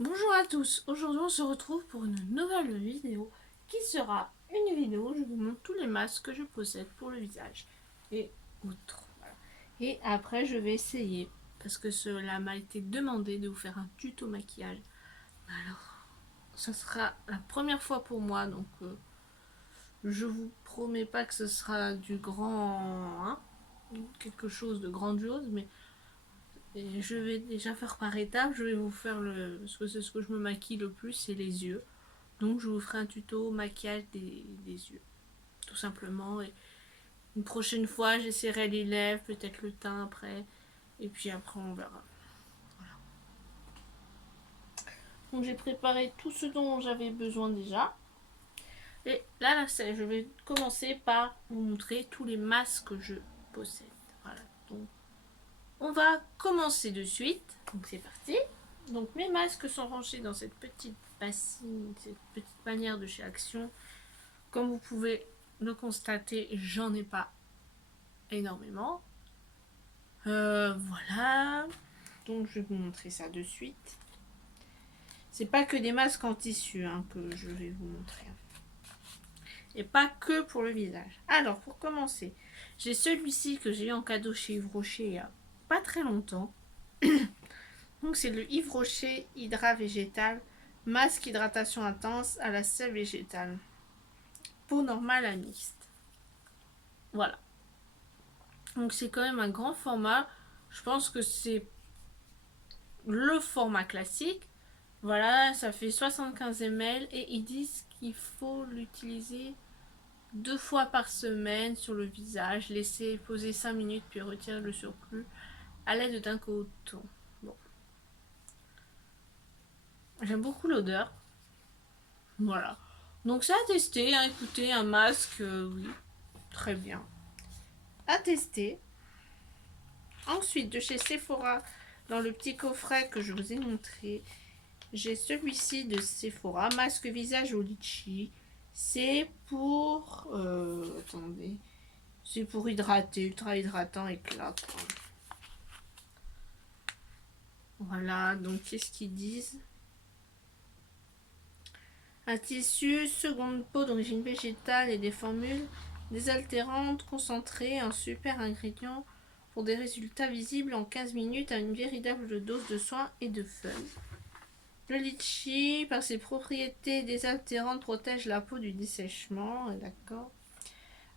Bonjour à tous, aujourd'hui on se retrouve pour une nouvelle vidéo qui sera une vidéo où je vous montre tous les masques que je possède pour le visage et autres. Voilà. Et après je vais essayer, parce que cela m'a été demandé de vous faire un tuto maquillage. Alors, ça sera la première fois pour moi, donc je vous promets pas que ce sera du grand, hein, quelque chose de grandiose, mais je vais déjà faire par étapes. Je vais vous faire parce que c'est ce que je me maquille le plus, c'est les yeux. Donc je vous ferai un tuto maquillage des yeux, tout simplement. Et une prochaine fois, j'essaierai les lèvres, peut-être le teint après. Et puis après, on verra. Voilà. Donc j'ai préparé tout ce dont j'avais besoin déjà. Et là, je vais commencer par vous montrer tous les masques que je possède. Voilà. Donc on va commencer de suite. Donc c'est parti. Donc mes masques sont rangés dans cette petite bassine, cette petite panière de chez Action. Comme vous pouvez le constater, j'en ai pas énormément. Voilà. Donc je vais vous montrer ça de suite. C'est pas que des masques en tissu hein, que je vais vous montrer. Et pas que pour le visage. Alors pour commencer, j'ai celui-ci que j'ai eu en cadeau chez Yves Rocher il y a pas très longtemps. Donc c'est le Yves Rocher Hydra Végétal masque hydratation intense à la sève végétale. Peau normale à mixte. Voilà. Donc c'est quand même un grand format. Je pense que c'est le format classique. Voilà, ça fait 75 ml et ils disent qu'il faut l'utiliser 2 fois par semaine sur le visage, laisser poser 5 minutes puis retirer le surplus à l'aide d'un coton. Bon. J'aime beaucoup l'odeur. Voilà. Donc c'est à tester, hein. Écoutez, un masque, oui, très bien. À tester. Ensuite, de chez Sephora, dans le petit coffret que je vous ai montré, j'ai celui-ci de Sephora, masque visage au litchi. C'est pour... attendez. C'est pour hydrater, ultra hydratant, éclat. Voilà, donc qu'est-ce qu'ils disent? Un tissu, seconde peau d'origine végétale et des formules désaltérantes concentrées, un super ingrédient pour des résultats visibles en 15 minutes à une véritable dose de soin et de fun. Le litchi, par ses propriétés désaltérantes, protège la peau du dessèchement. D'accord.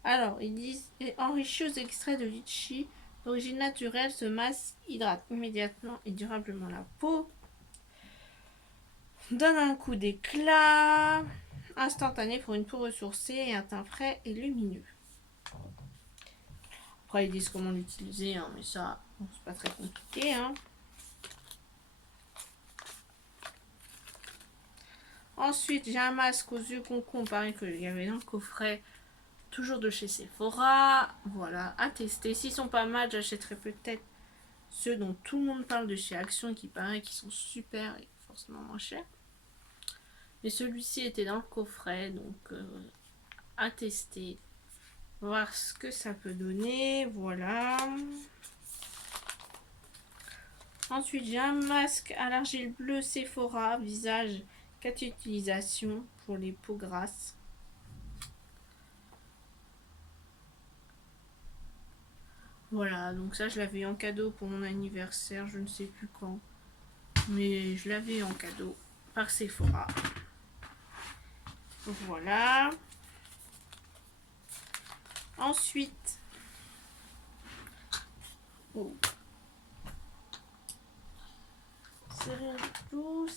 Alors, ils disent enrichi aux extraits de litchi d'origine naturelle, ce masque hydrate immédiatement et durablement la peau. Donne un coup d'éclat instantané pour une peau ressourcée et un teint frais et lumineux. Après, ils disent comment l'utiliser, hein, mais ça, bon, c'est pas très compliqué. Hein. Ensuite, j'ai un masque aux yeux concombre, pareil que il y avait dans le coffret, toujours de chez Sephora. Voilà, à tester. S'ils sont pas mal, j'achèterai peut-être ceux dont tout le monde parle de chez Action, qui paraît qui sont super et forcément moins chers. Mais celui-ci était dans le coffret, donc à tester. Voir ce que ça peut donner. Voilà. Ensuite, j'ai un masque à l'argile bleue Sephora, visage 4 utilisations pour les peaux grasses. Voilà, donc ça je l'avais en cadeau pour mon anniversaire, je ne sais plus quand. Mais je l'avais en cadeau par Sephora. Voilà. Ensuite, oh. C'est tout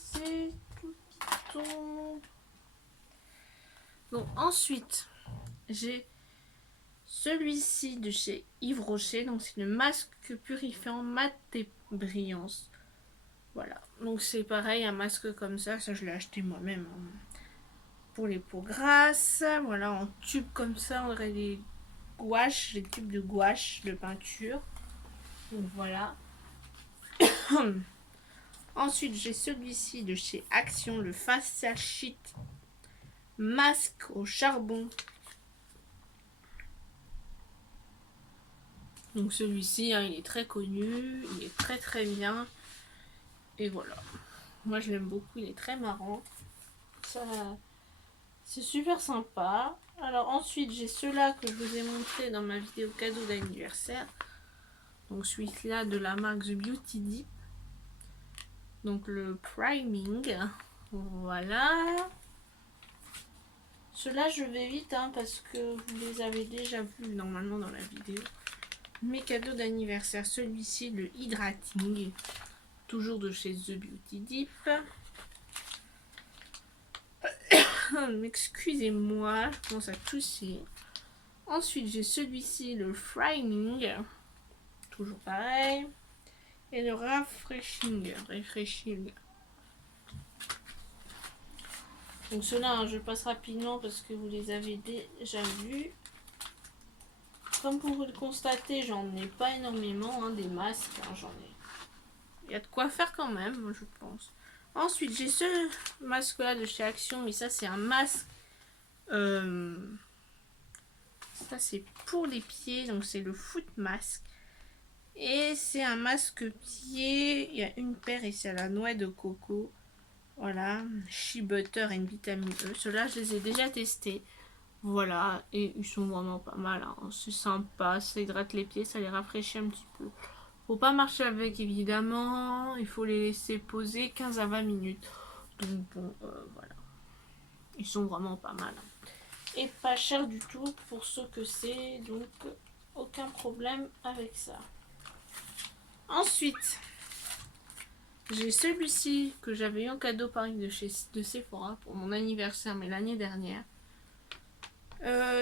qui tombe. Donc ensuite, j'ai celui-ci de chez Yves Rocher, donc c'est le masque purifiant mat et brillance. Voilà, donc c'est pareil, un masque comme ça je l'ai acheté moi-même pour les peaux grasses. Voilà, en tube comme ça, on aurait des gouaches, des tubes de gouache de peinture. Donc voilà. Ensuite, j'ai celui-ci de chez Action, le Facial Sheet masque au charbon. Donc celui-ci, hein, il est très connu, il est très très bien. Et voilà. Moi je l'aime beaucoup, il est très marrant. Ça, c'est super sympa. Alors ensuite j'ai ceux-là que je vous ai montré dans ma vidéo cadeau d'anniversaire. Donc celui-là de la marque The Beauty Dip. Donc le priming. Voilà. Ceux-là je vais vite hein, parce que vous les avez déjà vus normalement dans la vidéo. Mes cadeaux d'anniversaire, celui-ci le hydrating. Toujours de chez The Beauty Dip. Excusez-moi, je commence à tousser. Ensuite, j'ai celui-ci, le Framing. Toujours pareil. Et le Refreshing. Donc ceux-là, hein, je passe rapidement parce que vous les avez déjà vus. Comme vous le constatez, j'en ai pas énormément, hein, des masques. Hein, j'en ai. Il y a de quoi faire quand même, je pense. Ensuite, j'ai ce masque-là de chez Action, mais ça, c'est un masque. Ça, c'est pour les pieds, donc c'est le Foot Mask. Et c'est un masque pied. Il y a une paire et c'est à la noix de coco. Voilà, Shea Butter and Vitamine E. Ceux-là, je les ai déjà testés. Voilà, et ils sont vraiment pas mal. Hein. C'est sympa, ça hydrate les pieds, ça les rafraîchit un petit peu. Faut pas marcher avec évidemment, il faut les laisser poser 15 à 20 minutes. Donc bon, voilà. Ils sont vraiment pas mal. Et pas cher du tout pour ce que c'est, donc aucun problème avec ça. Ensuite, j'ai celui-ci que j'avais eu en cadeau par de Sephora pour mon anniversaire, mais l'année dernière.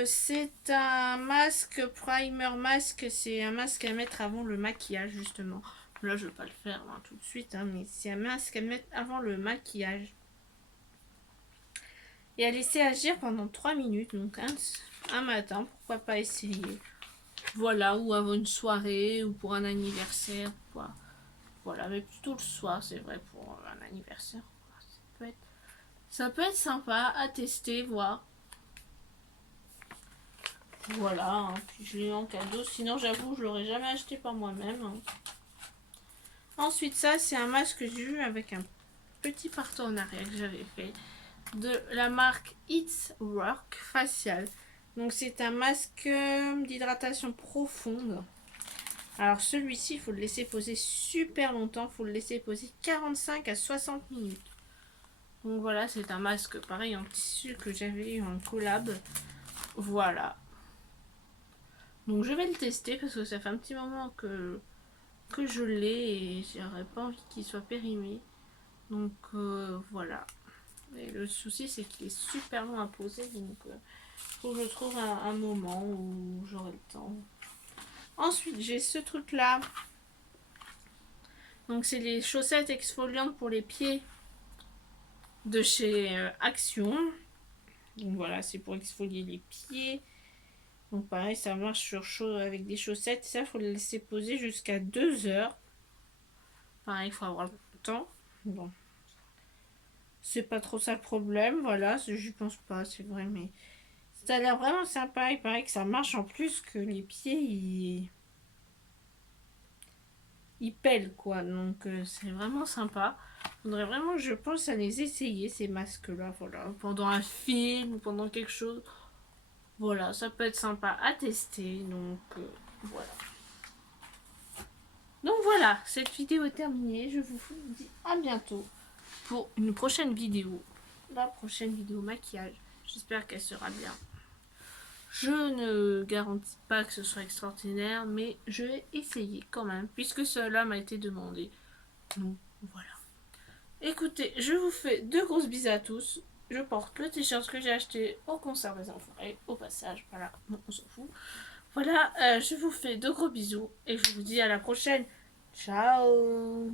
C'est un masque, primer masque, c'est un masque à mettre avant le maquillage justement. Là je vais pas le faire hein, tout de suite, hein, mais c'est un masque à mettre avant le maquillage. Et à laisser agir pendant 3 minutes, donc un matin, pourquoi pas essayer. Voilà, ou avant une soirée, ou pour un anniversaire, quoi. Voilà, mais plutôt le soir, c'est vrai, pour un anniversaire. Ça peut être sympa à tester, voir. Voilà, hein. Puis je l'ai eu en cadeau. Sinon, j'avoue, je l'aurais jamais acheté par moi-même. Hein. Ensuite, ça, c'est un masque que j'ai eu avec un petit partenariat que j'avais fait de la marque It's Work Facial. Donc, c'est un masque d'hydratation profonde. Alors, celui-ci, il faut le laisser poser super longtemps. Il faut le laisser poser 45 à 60 minutes. Donc, voilà, c'est un masque pareil en tissu que j'avais eu en collab. Voilà. Donc je vais le tester parce que ça fait un petit moment que je l'ai et j'aurais pas envie qu'il soit périmé. Donc voilà. Et le souci c'est qu'il est super long à poser donc faut que je trouve un moment où j'aurai le temps. Ensuite j'ai ce truc là. Donc c'est les chaussettes exfoliantes pour les pieds de chez Action. Donc voilà, c'est pour exfolier les pieds. Donc pareil, ça marche sur chaud avec des chaussettes. Ça, il faut le laisser poser jusqu'à 2 heures. Pareil, il faut avoir le temps. Bon. C'est pas trop ça le problème. Voilà, j'y pense pas, c'est vrai. Mais ça a l'air vraiment sympa. Il paraît que ça marche en plus que les pieds, ils pèlent quoi. Donc c'est vraiment sympa. Faudrait vraiment que je pense à les essayer, ces masques-là. Voilà, pendant un film ou pendant quelque chose. Voilà, ça peut être sympa à tester. Donc voilà. Donc voilà, cette vidéo est terminée. Je vous dis à bientôt pour une prochaine vidéo. La prochaine vidéo maquillage. J'espère qu'elle sera bien. Je ne garantis pas que ce soit extraordinaire, mais je vais essayer quand même, puisque cela m'a été demandé. Donc voilà. Écoutez, je vous fais de grosses bises à tous. Je porte le t-shirt que j'ai acheté au concert des Enfoirés, au passage. Voilà, bon, on s'en fout. Voilà, je vous fais de gros bisous et je vous dis à la prochaine. Ciao.